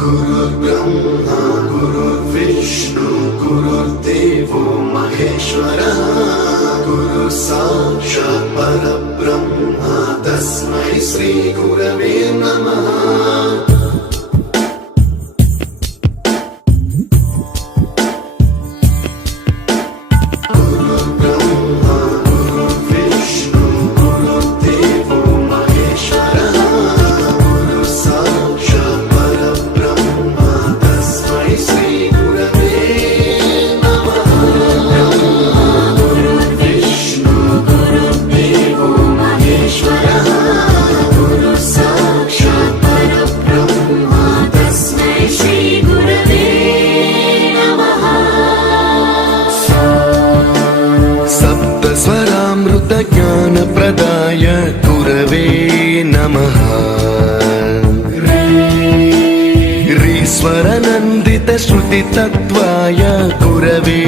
गुरुर्ब्रह्मा गुरुर्विष्णु गुरुर्देवो महेश्वरः गुरु साक्षात् परब्रह्म तस्मै श्री गुरवे नमः। स्वरामृत ज्ञान प्रदाय गुरवे नमः। ह्रीश्वर नन्दित श्रुति तत्त्वाय गुरवे